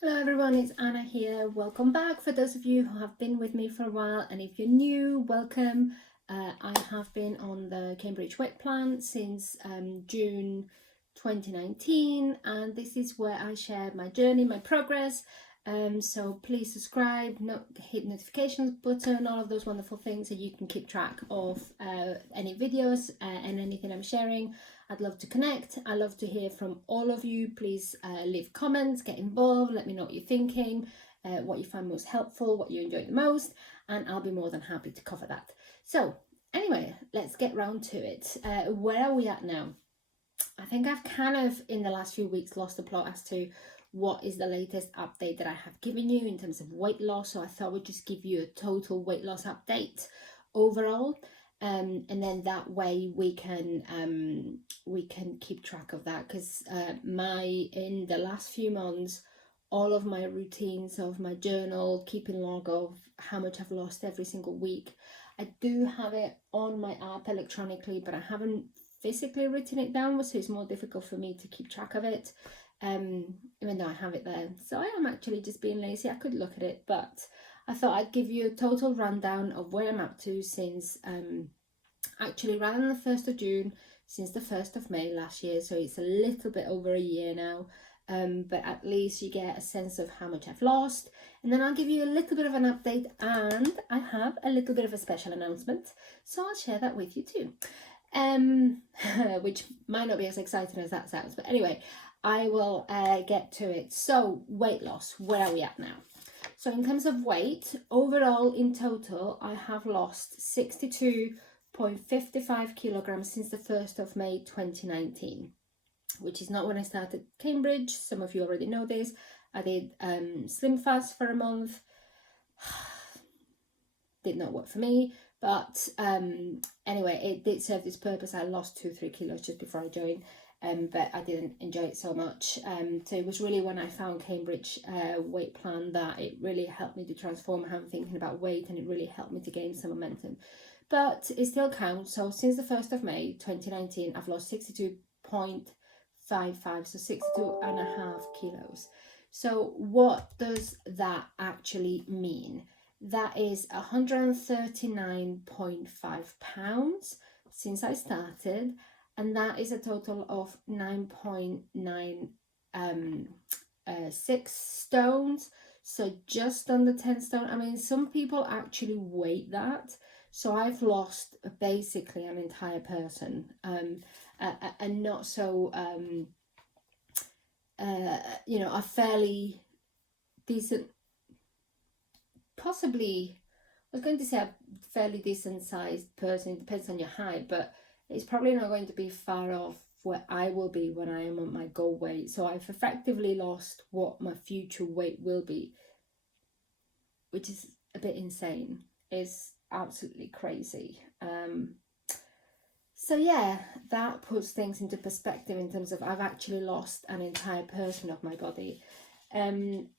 Hello everyone, it's Anna here. Welcome back for those of you who have been with me for a while, and if you're new, welcome. I have been on the Cambridge Weight Plan since June 2019, and this is where I share my journey, my progress. So please subscribe, hit notifications button, all of those wonderful things so you can keep track of any videos and anything I'm sharing. I'd love to connect. I love to hear from all of you. Please leave comments, get involved, let me know what you're thinking, what you find most helpful, what you enjoy the most, and I'll be more than happy to cover that. So anyway, let's get round to it. Where are we at now? I think I've kind of, in the last few weeks, lost the plot as to what is the latest update that I have given you in terms of weight loss. So I thought I would just give you a total weight loss update overall. And then that way we can keep track of that, because in the last few months, all of my routines of my journal, keeping log of how much I've lost every single week, I do have it on my app electronically, but I haven't physically written it down, so it's more difficult for me to keep track of it, even though I have it there. So I am actually just being lazy. I could look at it, but I thought I'd give you a total rundown of where I'm up to since actually rather than the 1st of June, since the 1st of May last year. So it's a little bit over a year now, but at least you get a sense of how much I've lost. And then I'll give you a little bit of an update, and I have a little bit of a special announcement, so I'll share that with you too. Which might not be as exciting as that sounds, but anyway, I will get to it. So weight loss, where are we at now? So in terms of weight, overall in total, I have lost 62.55 kilograms since the 1st of May 2019, which is not when I started Cambridge. Some of you already know this. I did Slim Fast for a month. Did not work for me, but anyway, it did serve this purpose. I lost 2-3 kilos just before I joined, but I didn't enjoy it so much. So it was really when I found Cambridge Weight Plan that it really helped me to transform how I'm thinking about weight, and it really helped me to gain some momentum. But it still counts. So since the 1st of May 2019, I've lost 62.55, so 62.5 kilos. So what does that actually mean? That is 139.5 pounds since I started, and that is a total of 9.96 stones, so just under 10 stone. I mean, some people actually weight that, so I've lost basically an entire person, and not so a fairly decent, possibly, I was going to say a fairly decent sized person. It depends on your height, but it's probably not going to be far off where I will be when I am at my goal weight. So I've effectively lost what my future weight will be, which is a bit insane. It's absolutely crazy. So yeah, that puts things into perspective in terms of I've actually lost an entire person of my body. And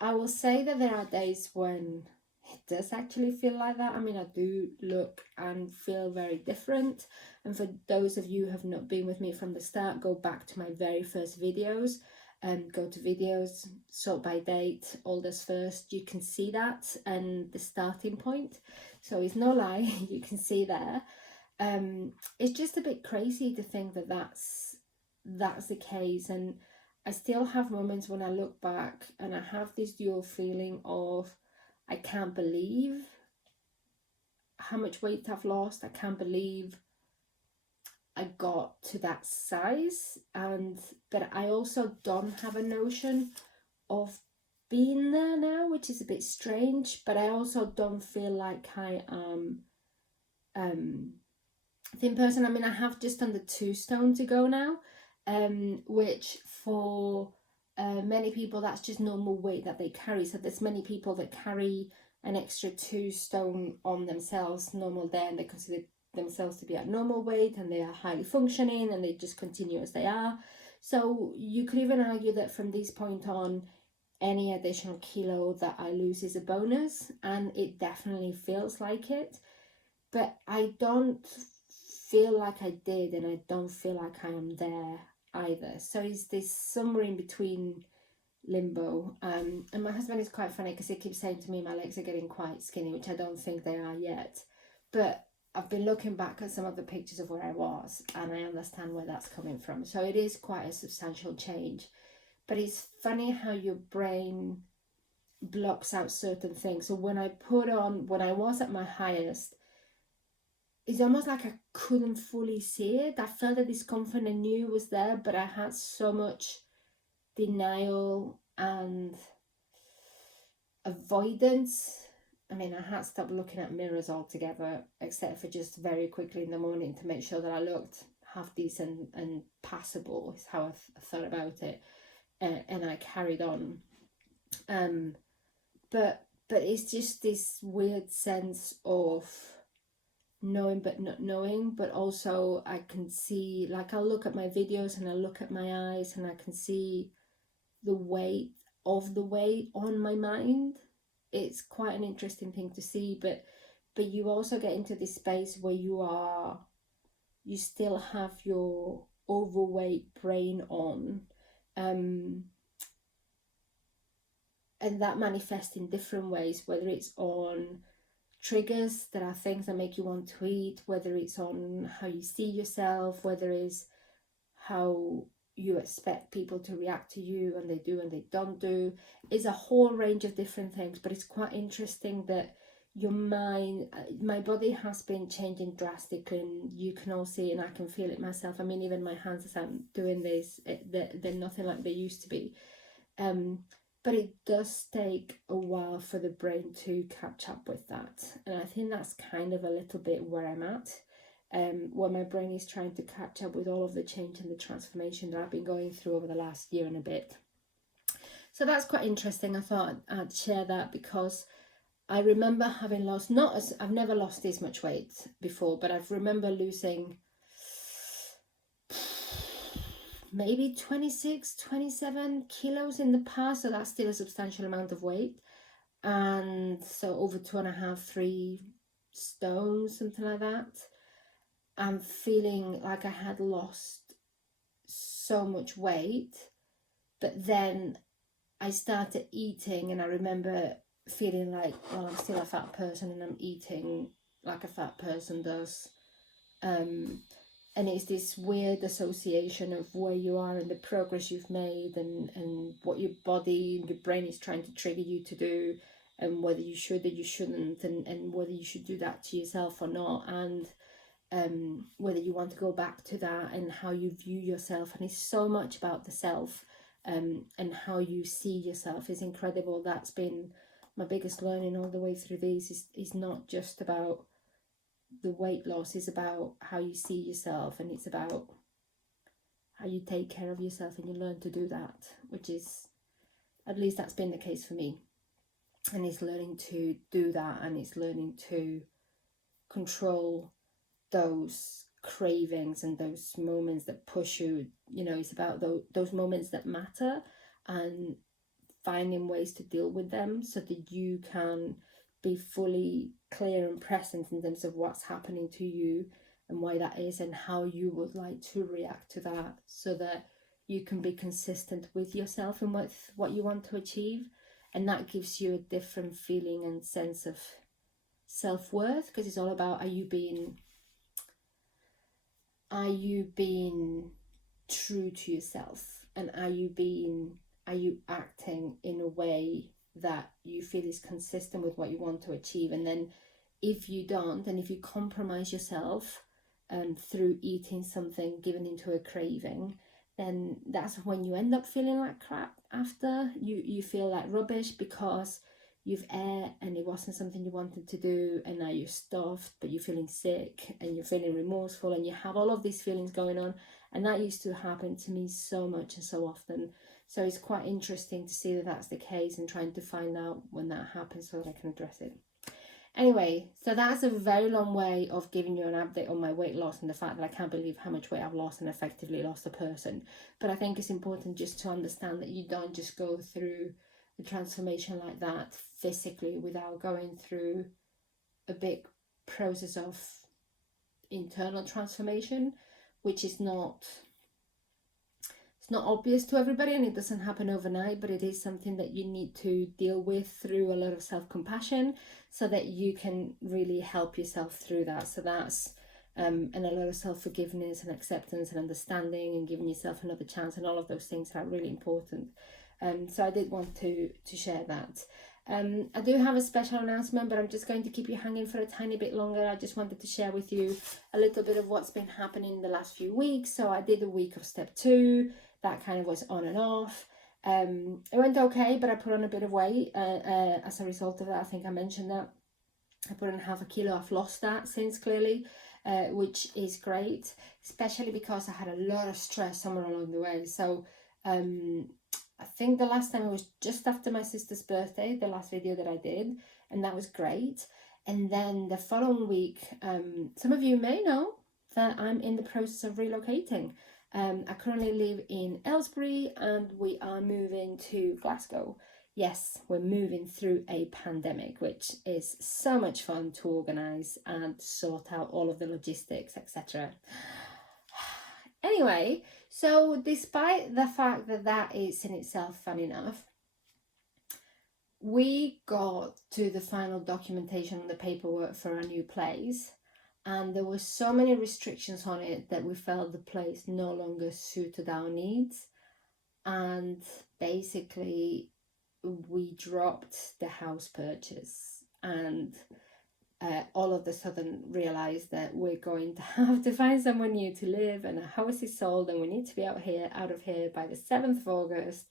I will say that there are days when it does actually feel like that. I mean, I do look and feel very different. And for those of you who have not been with me from the start, go back to my very first videos and go to videos, sort by date, oldest first. You can see that and the starting point. So it's no lie, you can see there. It's just a bit crazy to think that that's the case, and I still have moments when I look back and I have this dual feeling of I can't believe how much weight I've lost. I can't believe I got to that size, but I also don't have a notion of being there now, which is a bit strange. But I also don't feel like I am thin person. I mean, I have just under 2 stone to go now, which for many people that's just normal weight that they carry. So there's many people that carry an extra 2 stone on themselves normal day, and they consider themselves to be at normal weight, and they are highly functioning, and they just continue as they are. So you could even argue that from this point on, any additional kilo that I lose is a bonus, and it definitely feels like it. But I don't feel like I did, and I don't feel like I am there either. So is this somewhere in between limbo. And my husband is quite funny because he keeps saying to me my legs are getting quite skinny, which I don't think they are yet. But I've been looking back at some of the pictures of where I was, and I understand where that's coming from. So it is quite a substantial change. But it's funny how your brain blocks out certain things. So when I was at my highest, it's almost like I couldn't fully see it. I felt the discomfort and knew it was there, but I had so much denial and avoidance. I mean, I had stopped looking at mirrors altogether, except for just very quickly in the morning to make sure that I looked half decent and passable, is how I thought about it. And I carried on. But it's just this weird sense of knowing but not knowing, but also I can see, like, I'll look at my videos and I look at my eyes and I can see the weight of the weight on my mind. It's quite an interesting thing to see, but you also get into this space where you still have your overweight brain on, and that manifests in different ways, whether it's on triggers that are things that make you want to eat, whether it's on how you see yourself, whether it's how you expect people to react to you and they do and they don't do. It's a whole range of different things, but it's quite interesting that your mind, my body has been changing drastically, and you can all see it and I can feel it myself. I mean, even my hands as I'm doing this, they're nothing like they used to be. But it does take a while for the brain to catch up with that. And I think that's kind of a little bit where I'm at, where my brain is trying to catch up with all of the change and the transformation that I've been going through over the last year and a bit. So that's quite interesting. I thought I'd share that because I remember having lost, I've never lost this much weight before, but I remember losing maybe 26, 27 kilos in the past, so that's still a substantial amount of weight. And so over 2.5, 3 stones, something like that. I'm feeling like I had lost so much weight, but then I started eating and I remember feeling like, well, I'm still a fat person and I'm eating like a fat person does. And it's this weird association of where you are and the progress you've made and what your body and your brain is trying to trigger you to do, and whether you should or you shouldn't, and whether you should do that to yourself or not, and whether you want to go back to that, and how you view yourself. And it's so much about the self, and how you see yourself is incredible. That's been my biggest learning all the way through these, is not just about the weight loss, is about how you see yourself, and it's about how you take care of yourself, and you learn to do that, which is, at least that's been the case for me. And it's learning to do that, and it's learning to control those cravings and those moments that push you. You know, it's about those moments that matter, and finding ways to deal with them so that you can be fully clear and present in terms of what's happening to you and why that is, and how you would like to react to that, so that you can be consistent with yourself and with what you want to achieve. And that gives you a different feeling and sense of self-worth, because it's all about, are you being true to yourself, and are you acting in a way that you feel is consistent with what you want to achieve. And then if you don't, and if you compromise yourself through eating something, given into a craving, then that's when you end up feeling like crap after. You feel like rubbish because you've ate and it wasn't something you wanted to do, and now you're stuffed, but you're feeling sick and you're feeling remorseful, and you have all of these feelings going on. And that used to happen to me so much and so often. So it's quite interesting to see that that's the case, and trying to find out when that happens so that I can address it. Anyway, so that's a very long way of giving you an update on my weight loss, and the fact that I can't believe how much weight I've lost and effectively lost a person. But I think it's important just to understand that you don't just go through a transformation like that physically without going through a big process of internal transformation, which is not it's not obvious to everybody, and it doesn't happen overnight, but it is something that you need to deal with through a lot of self-compassion so that you can really help yourself through that. So that's and a lot of self-forgiveness and acceptance and understanding and giving yourself another chance, and all of those things are really important. So I did want to share that. I do have a special announcement, but I'm just going to keep you hanging for a tiny bit longer. I just wanted to share with you a little bit of what's been happening the last few weeks. So I did a week of step 2. That kind of was on and off. It went okay, but I put on a bit of weight as a result of that. I think I mentioned that. I put on 0.5 kilo. I've lost that since, clearly, which is great, especially because I had a lot of stress somewhere along the way. So I think the last time it was just after my sister's birthday, the last video that I did, and that was great. And then the following week, some of you may know that I'm in the process of relocating. I currently live in Aylesbury and we are moving to Glasgow. Yes, we're moving through a pandemic, which is so much fun to organise and sort out all of the logistics, etc. Anyway, so despite the fact that that is in itself fun enough, we got to the final documentation and the paperwork for our new place, and there were so many restrictions on it that we felt the place no longer suited our needs, and basically we dropped the house purchase and all of a sudden realized that we're going to have to find somewhere new to live, and our house is sold and we need to be out of here by the 7th of August.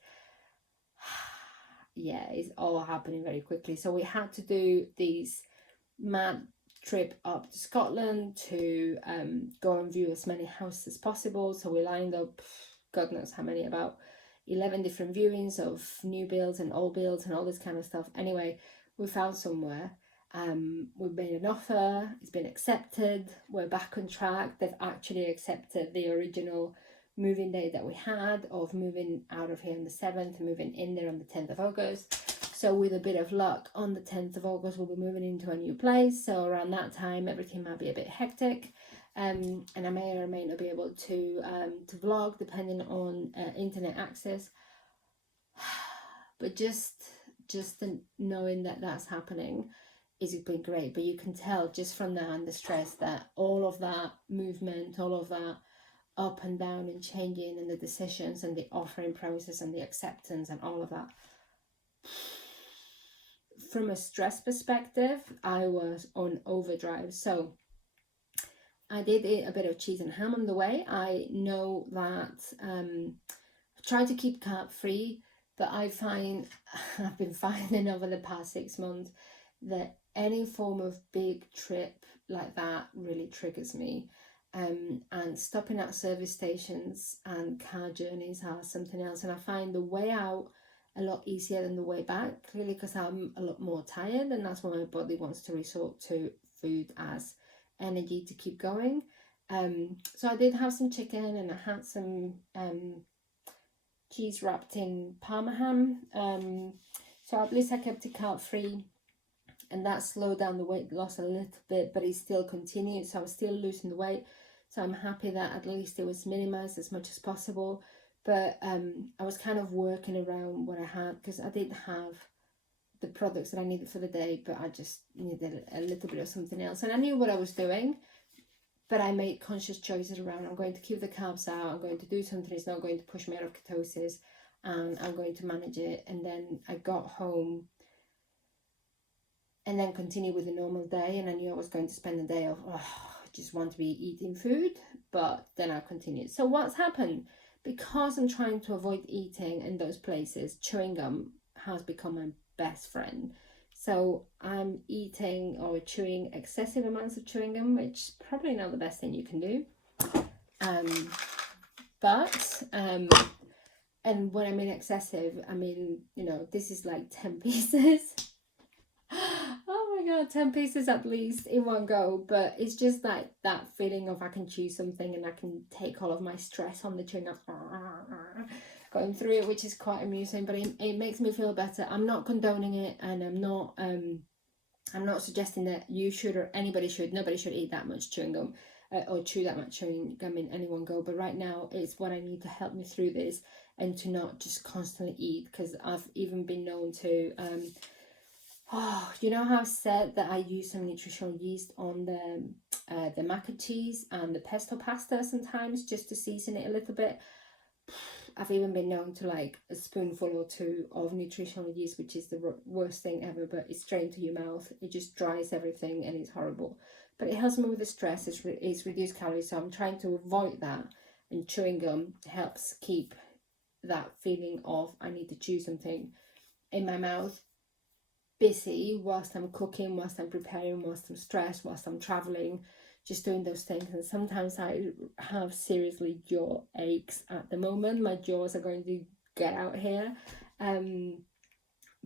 Yeah, it's all happening very quickly. So we had to do these mad trip up to Scotland to go and view as many houses as possible. So we lined up, God knows how many, about 11 different viewings of new builds and old builds and all this kind of stuff. Anyway, we found somewhere. We've made an offer, it's been accepted, we're back on track. They've actually accepted the original moving date that we had of moving out of here on the 7th and moving in there on the 10th of August. So with a bit of luck, on the 10th of August we'll be moving into a new place. So around that time everything might be a bit hectic, and I may or may not be able to vlog depending on internet access. But just knowing that that's happening is been great. But you can tell just from now and the stress that all of that movement, all of that up and down and changing, and the decisions and the offering process and the acceptance and all of that, from a stress perspective, I was on overdrive. So I did eat a bit of cheese and ham on the way. I know that I try to keep carb free, but I've been finding over the past 6 months that any form of big trip like that really triggers me. And stopping at service stations and car journeys are something else. And I find the way out a lot easier than the way back, clearly because I'm a lot more tired, and that's when my body wants to resort to food as energy to keep going. So I did have some chicken, and I had some cheese wrapped in Parma ham. So at least I kept it carb free, and that slowed down the weight loss a little bit, but it still continued. So I was still losing the weight. So I'm happy that at least it was minimized as much as possible. But I was kind of working around what I had, because I did have the products that I needed for the day, but I just needed a little bit of something else. And I knew what I was doing, but I made conscious choices around, I'm going to keep the carbs out, I'm going to do something that's not going to push me out of ketosis, and I'm going to manage it. And then I got home and then continued with the normal day, and I knew I was going to spend the day of, I just want to be eating food, but then I continued. So what's happened? Because I'm trying to avoid eating in those places, chewing gum has become my best friend. So I'm eating or chewing excessive amounts of chewing gum, which is probably not the best thing you can do. And when I mean excessive, I mean, this is like 10 pieces. Oh my god, 10 pieces at least in one go. But it's just like that feeling of I can chew something and I can take all of my stress on the chewing gum, going through it, which is quite amusing. But it makes me feel better. I'm not condoning it, and I'm not suggesting that you should or anybody should. Nobody should eat that much chewing gum. or chew that much chewing gum in any one go, but right now it's what I need to help me through this and to not just constantly eat, because I've even been known to you know how I've said that I use some nutritional yeast on the mac and cheese and the pesto pasta sometimes just to season it a little bit. I've even been known to like a spoonful or two of nutritional yeast, which is the worst thing ever, but it's straight into your mouth. It just dries everything and it's horrible. But it helps me with the stress, it's reduced calories, so I'm trying to avoid that. And chewing gum helps keep that feeling of I need to chew something in my mouth busy whilst I'm cooking, whilst I'm preparing, whilst I'm stressed, whilst I'm traveling, just doing those things. And sometimes I have seriously jaw aches at the moment. My jaws are going to get out here,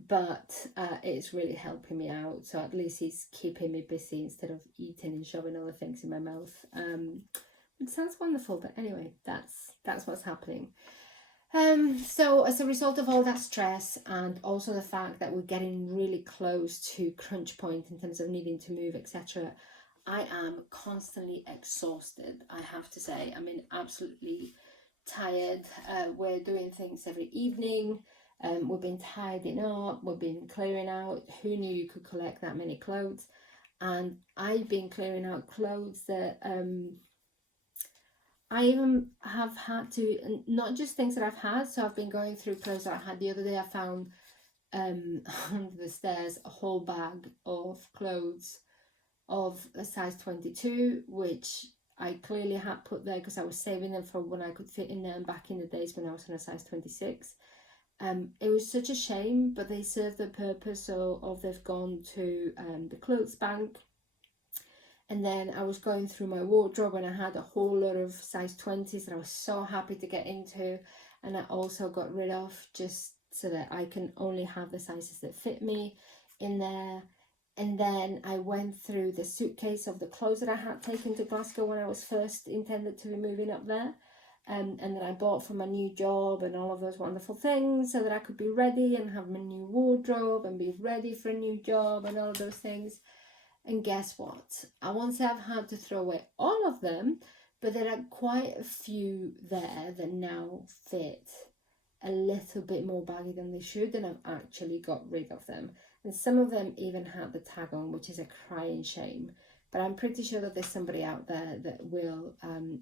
but it's really helping me out. So at least he's keeping me busy instead of eating and shoving other things in my mouth. It sounds wonderful, but anyway, that's what's happening. So as a result of all that stress and also the fact that we're getting really close to crunch point in terms of needing to move, etc., I am constantly exhausted, I have to say. I mean, absolutely tired. We're doing things every evening. We've been tidying up, we've been clearing out. Who knew you could collect that many clothes? And I've been clearing out clothes that I even have had to, not just things that I've had, so I've been going through clothes that I had. The other day I found under the stairs a whole bag of clothes of a size 22, which I clearly had put there because I was saving them for when I could fit in them back in the days when I was on a size 26. It was such a shame, but they serve the purpose of they've gone to the clothes bank. And then I was going through my wardrobe and I had a whole lot of size 20s that I was so happy to get into. And I also got rid of just so that I can only have the sizes that fit me in there. And then I went through the suitcase of the clothes that I had taken to Glasgow when I was first intended to be moving up there. And then I bought for my new job and all of those wonderful things so that I could be ready and have my new wardrobe and be ready for a new job and all of those things. And guess what? I won't say I've had to throw away all of them, but there are quite a few there that now fit a little bit more baggy than they should, and I've actually got rid of them. And some of them even had the tag on, which is a crying shame. But I'm pretty sure that there's somebody out there that will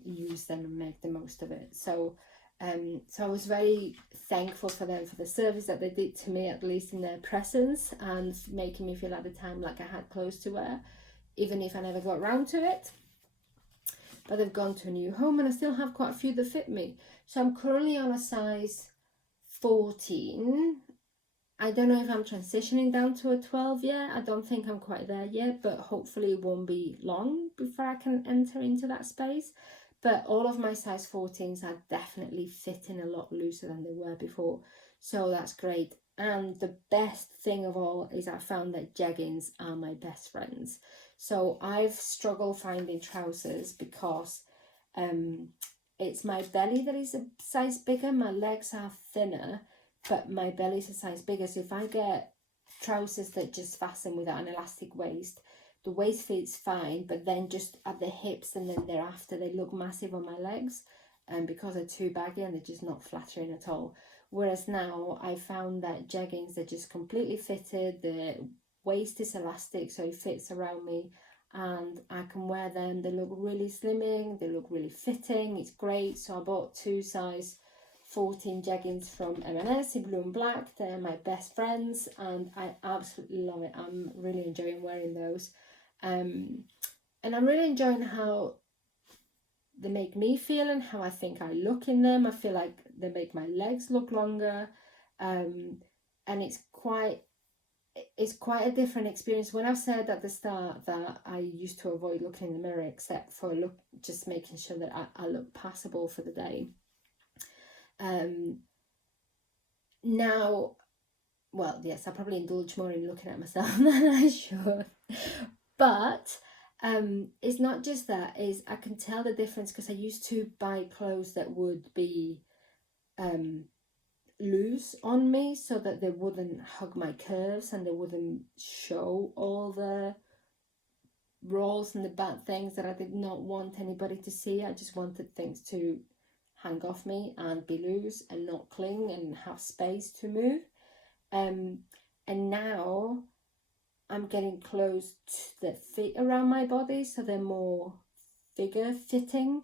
use them and make the most of it. So I was very thankful for them for the service that they did to me, at least in their presence, and making me feel at the time like I had clothes to wear, even if I never got around to it. But they've gone to a new home and I still have quite a few that fit me. So I'm currently on a size 14. I don't know if I'm transitioning down to a 12 yet. I don't think I'm quite there yet, but hopefully it won't be long before I can enter into that space. But all of my size 14s are definitely fitting a lot looser than they were before. So that's great. And the best thing of all is I found that jeggings are my best friends. So I've struggled finding trousers because it's my belly that is a size bigger. My legs are thinner, but my belly's a size bigger. So if I get trousers that just fasten without an elastic waist, the waist fits fine, but then just at the hips and then thereafter they look massive on my legs, and because they're too baggy and they're just not flattering at all. Whereas now I found that jeggings are just completely fitted, the waist is elastic so it fits around me and I can wear them. They look really slimming, they look really fitting, it's great. So I bought 2 size 14 jeggings from M&S in blue and black. They're my best friends and I absolutely love it. I'm really enjoying wearing those. And I'm really enjoying how they make me feel and how I think I look in them. I feel like they make my legs look longer, and it's quite a different experience. When I've said at the start that I used to avoid looking in the mirror except for just making sure that I look passable for the day. Now, well, yes, I probably indulge more in looking at myself than I should, but it's not just that, is I can tell the difference because I used to buy clothes that would be loose on me so that they wouldn't hug my curves and they wouldn't show all the rolls and the bad things that I did not want anybody to see. I just wanted things to hang off me and be loose and not cling and have space to move. And now I'm getting close to the fit around my body, so they're more figure fitting.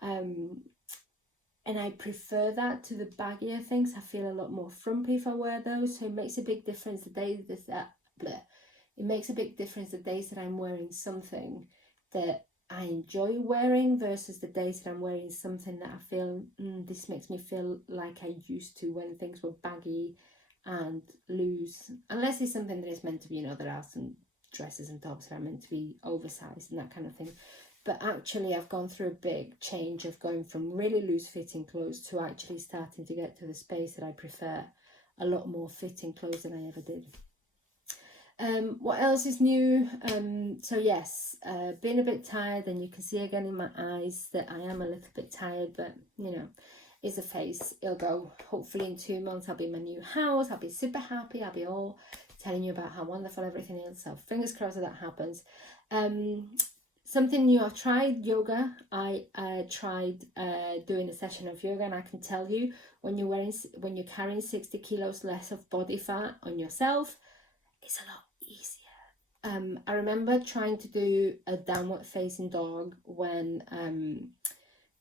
And I prefer that to the baggier things. I feel a lot more frumpy if I wear those, so it makes a big difference the days that it makes a big difference the days that I'm wearing something that I enjoy wearing versus the days that I'm wearing something that I feel this makes me feel like I used to when things were baggy and loose, unless it's something that is meant to be, there are some dresses and tops that are meant to be oversized and that kind of thing. But actually I've gone through a big change of going from really loose fitting clothes to actually starting to get to the space that I prefer a lot more fitting clothes than I ever did. What else is new? So yes, being a bit tired, and you can see again in my eyes that I am a little bit tired, but it's a phase. It'll go. Hopefully in 2 months I'll be in my new house. I'll be super happy. I'll be all telling you about how wonderful everything is. So fingers crossed that happens. Something new, I've tried yoga. I tried doing a session of yoga, and I can tell you when you're carrying 60 kilos less of body fat on yourself, it's a lot easier. I remember trying to do a downward facing dog when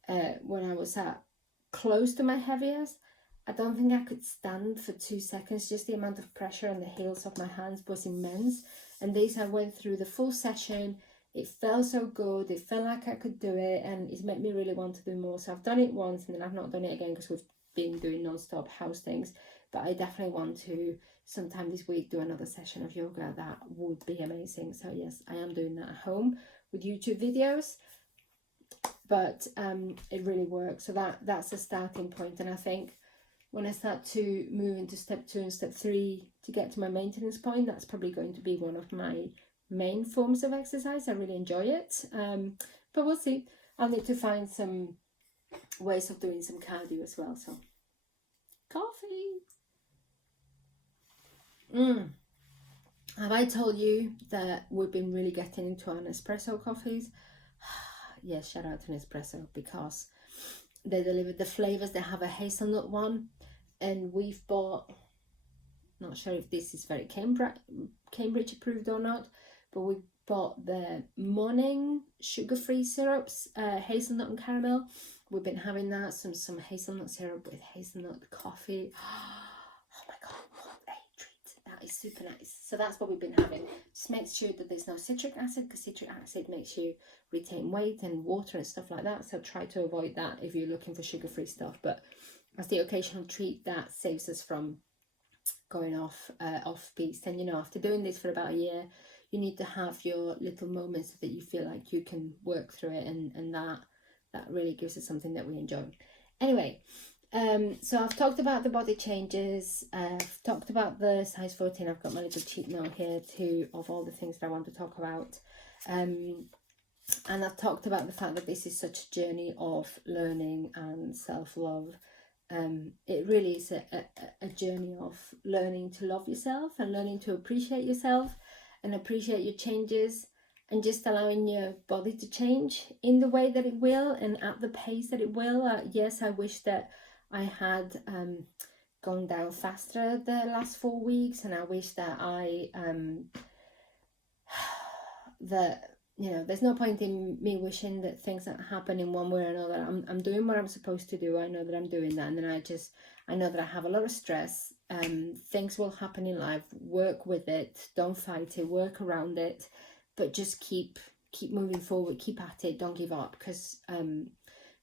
I was at close to my heaviest. I don't think I could stand for 2 seconds. Just the amount of pressure on the heels of my hands was immense. And these, I went through the full session. It felt so good. It felt like I could do it, and it made me really want to do more. So I've done it once, and then I've not done it again because we've been doing non-stop house things. But I definitely want to sometime this week do another session of yoga. That would be amazing. So yes, I am doing that at home with YouTube videos, but it really works. So that's a starting point. And I think when I start to move into step 2 and step 3 to get to my maintenance point, that's probably going to be one of my main forms of exercise. I really enjoy it, but we'll see. I'll need to find some ways of doing some cardio as well. So coffee. Have I told you that we've been really getting into our Nespresso coffees? Yes, shout out to Nespresso, because they deliver the flavors. They have a hazelnut one, and we've bought, not sure if this is very Cambridge approved or not, but we bought the morning sugar-free syrups, hazelnut and caramel. We've been having that, some hazelnut syrup with hazelnut coffee. Oh my god, what a treat. That is super nice. So that's what we've been having. Just make sure that there's no citric acid, because citric acid makes you retain weight and water and stuff like that. So try to avoid that if you're looking for sugar-free stuff. But as the occasional treat, that saves us from going off piste. And after doing this for about a year, you need to have your little moments that you feel like you can work through it, and that really gives us something that we enjoy. Anyway, so I've talked about the body changes. I've talked about the size 14. I've got my little cheat note here too of all the things that I want to talk about. And I've talked about the fact that this is such a journey of learning and self-love. It really is a journey of learning to love yourself and learning to appreciate yourself and appreciate your changes, and just allowing your body to change in the way that it will and at the pace that it will. Yes, I wish that I had gone down faster the last 4 weeks, and I wish that there's no point in me wishing that things that happen in one way or another. I'm doing what I'm supposed to do. I know that I'm doing that, and then I know that I have a lot of stress. Things will happen in life. Work with it. Don't fight it. Work around it. But just keep moving forward. Keep at it. Don't give up, because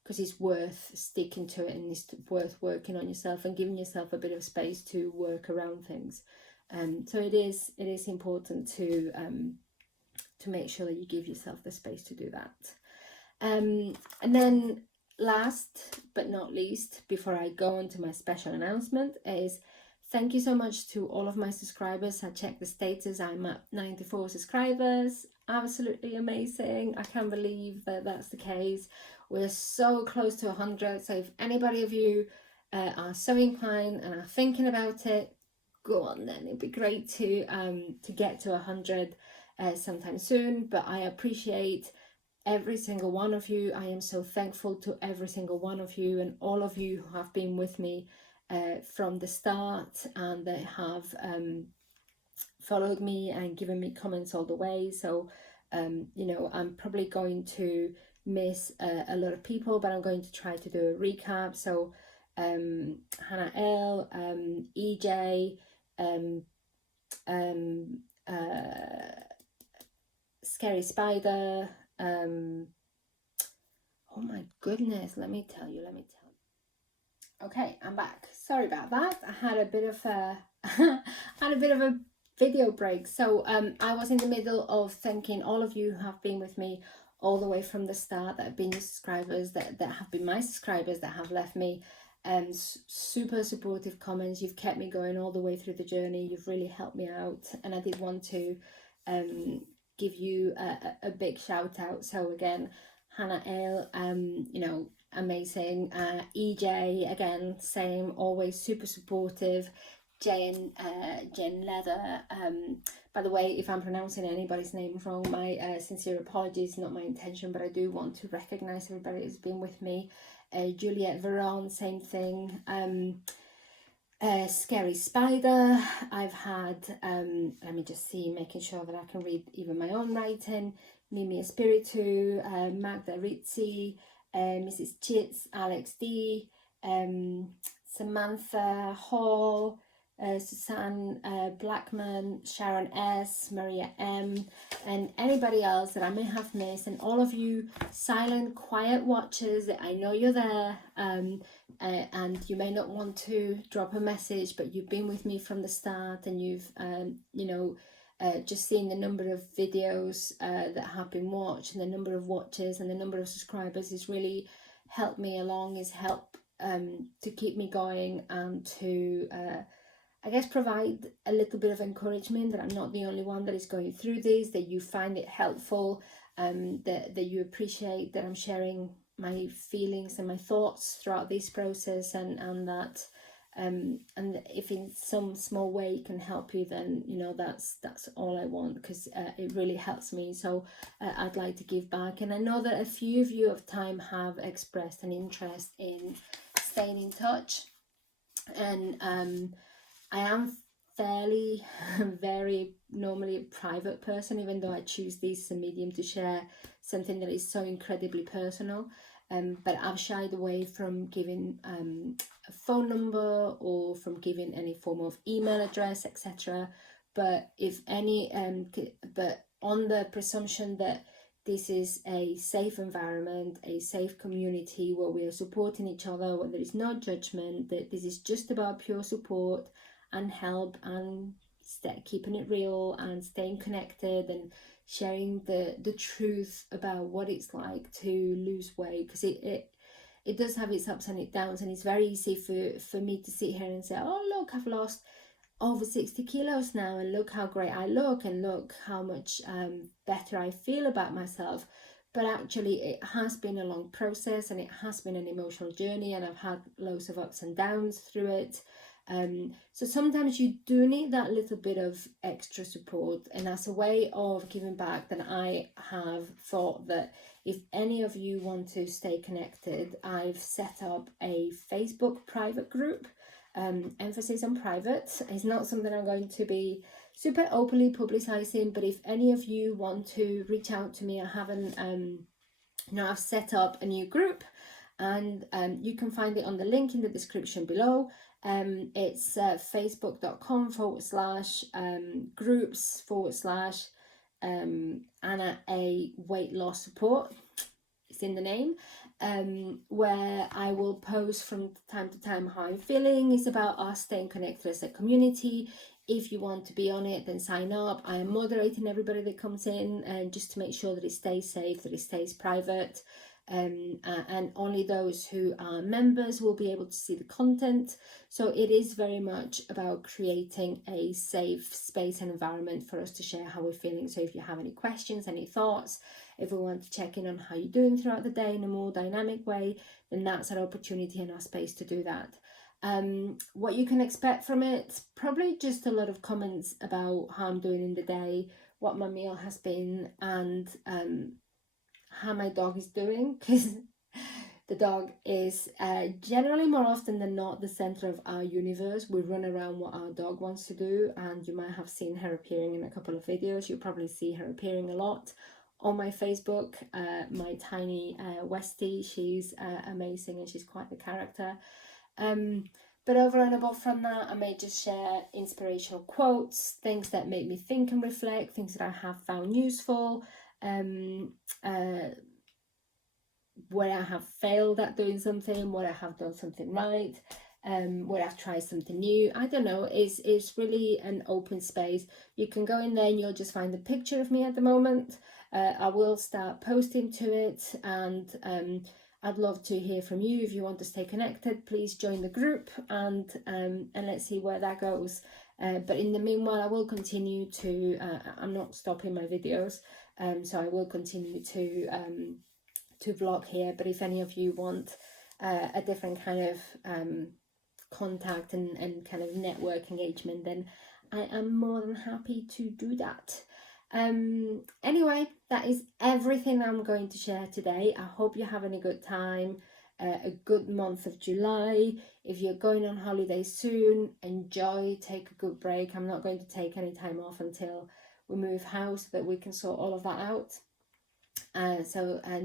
it's worth sticking to it, and it's worth working on yourself and giving yourself a bit of space to work around things. So it is important to make sure that you give yourself the space to do that. And then last but not least, before I go on to my special announcement, is thank you so much to all of my subscribers. I checked the status. I'm at 94 subscribers. Absolutely amazing. I can't believe that that's the case. We're so close to 100. So if anybody of you are so inclined and are thinking about it, go on then. It'd be great to get to 100. sometime soon. But I appreciate every single one of you. I am so thankful to every single one of you, and all of you who have been with me from the start, and that have followed me and given me comments all the way. So you know, I'm probably going to miss a lot of people, but I'm going to try to do a recap. So Hannah L, EJ, Scary Spider, oh my goodness, let me tell you. Okay, I'm back. Sorry about that. I had a bit of a video break. So I was in the middle of thanking all of you who have been with me all the way from the start, that have been your subscribers, that have been my subscribers, that have left me super supportive comments. You've kept me going all the way through the journey. You've really helped me out, and I did want to give you a big shout out. So again, Hannah L, you know, amazing. EJ, again, same, always super supportive. Jane Leather, by the way, if I'm pronouncing anybody's name wrong, my sincere apologies, not my intention, but I do want to recognize everybody who's been with me. Juliette Veron, same thing. Scary Spider, I've had, let me just see, making sure that I can read even my own writing. Mimi Espiritu, Magda Rizzi, Mrs. Chits, Alex D, Samantha Hall, Suzanne Blackman, Sharon S, Maria M, and anybody else that I may have missed, and all of you silent, quiet watchers, I know you're there, and you may not want to drop a message, but you've been with me from the start, and you've you know, just seen the number of videos that have been watched, and the number of watches and the number of subscribers has really helped me along, is help to keep me going, and to I guess provide a little bit of encouragement that I'm not the only one that is going through this, that you find it helpful, that you appreciate that I'm sharing my feelings and my thoughts throughout this process, and that and if in some small way it can help you, then you know that's all I want, because it really helps me. So I'd like to give back, and I know that a few of you of time have expressed an interest in staying in touch, and I am fairly very normally a private person, even though I choose this as a medium to share something that is so incredibly personal. But I've shied away from giving a phone number, or from giving any form of email address, etc. But if any, but on the presumption that this is a safe environment, a safe community where we are supporting each other, where there is no judgment, that this is just about pure support and help, and keeping it real, and staying connected, and sharing the truth about what it's like to lose weight, because it does have its ups and its downs, and it's very easy for me to sit here and say, oh look, I've lost over 60 kilos now, and look how great I look, and look how much better I feel about myself. But actually it has been a long process, and it has been an emotional journey, and I've had loads of ups and downs through it. So sometimes you do need that little bit of extra support, and as a way of giving back, then I have thought that if any of you want to stay connected, I've set up a Facebook private group. Emphasis on private. It's not something I'm going to be super openly publicizing, but if any of you want to reach out to me, I haven't you know, I've set up a new group, and you can find it on the link in the description below. It's facebook.com/groups/Anna A weight loss support. It's in the name. Where I will post from time to time how I'm feeling. It's about us staying connected as a community. If you want to be on it, then sign up. I am moderating everybody that comes in, and just to make sure that it stays safe, that it stays private. And only those who are members will be able to see the content. So it is very much about creating a safe space and environment for us to share how we're feeling. So if you have any questions, any thoughts, if we want to check in on how you're doing throughout the day in a more dynamic way, then that's our opportunity and our space to do that. What you can expect from it, probably just a lot of comments about how I'm doing in the day, what my meal has been, and how my dog is doing, because the dog is generally, more often than not, the center of our universe. We run around what our dog wants to do, and you might have seen her appearing in a couple of videos. You'll probably see her appearing a lot on my Facebook. My tiny Westie, she's amazing, and she's quite the character. But over and above from that, I may just share inspirational quotes, things that make me think and reflect, things that I have found useful, where I have failed at doing something, where I have done something right, where I've tried something new. I don't know, it's really an open space. You can go in there and you'll just find a picture of me at the moment. I will start posting to it, and I'd love to hear from you. If you want to stay connected, please join the group, and let's see where that goes. But in the meanwhile, I will continue to, I'm not stopping my videos, so I will continue to vlog here. But if any of you want a different kind of contact and kind of network engagement, then I am more than happy to do that. Anyway, that is everything I'm going to share today. I hope you're having a good time, a good month of July. If you're going on holiday soon, enjoy, take a good break. I'm not going to take any time off until we move house, so that we can sort all of that out. And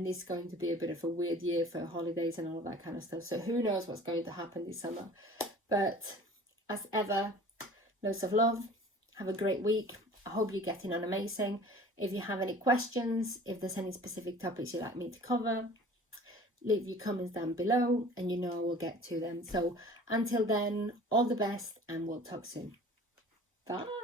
this is going to be a bit of a weird year for holidays and all of that kind of stuff. So who knows what's going to happen this summer. But as ever, loads of love. Have a great week. I hope you're getting on amazing. If you have any questions, if there's any specific topics you'd like me to cover, leave your comments down below, and you know I will get to them. So until then, all the best, and we'll talk soon. Bye.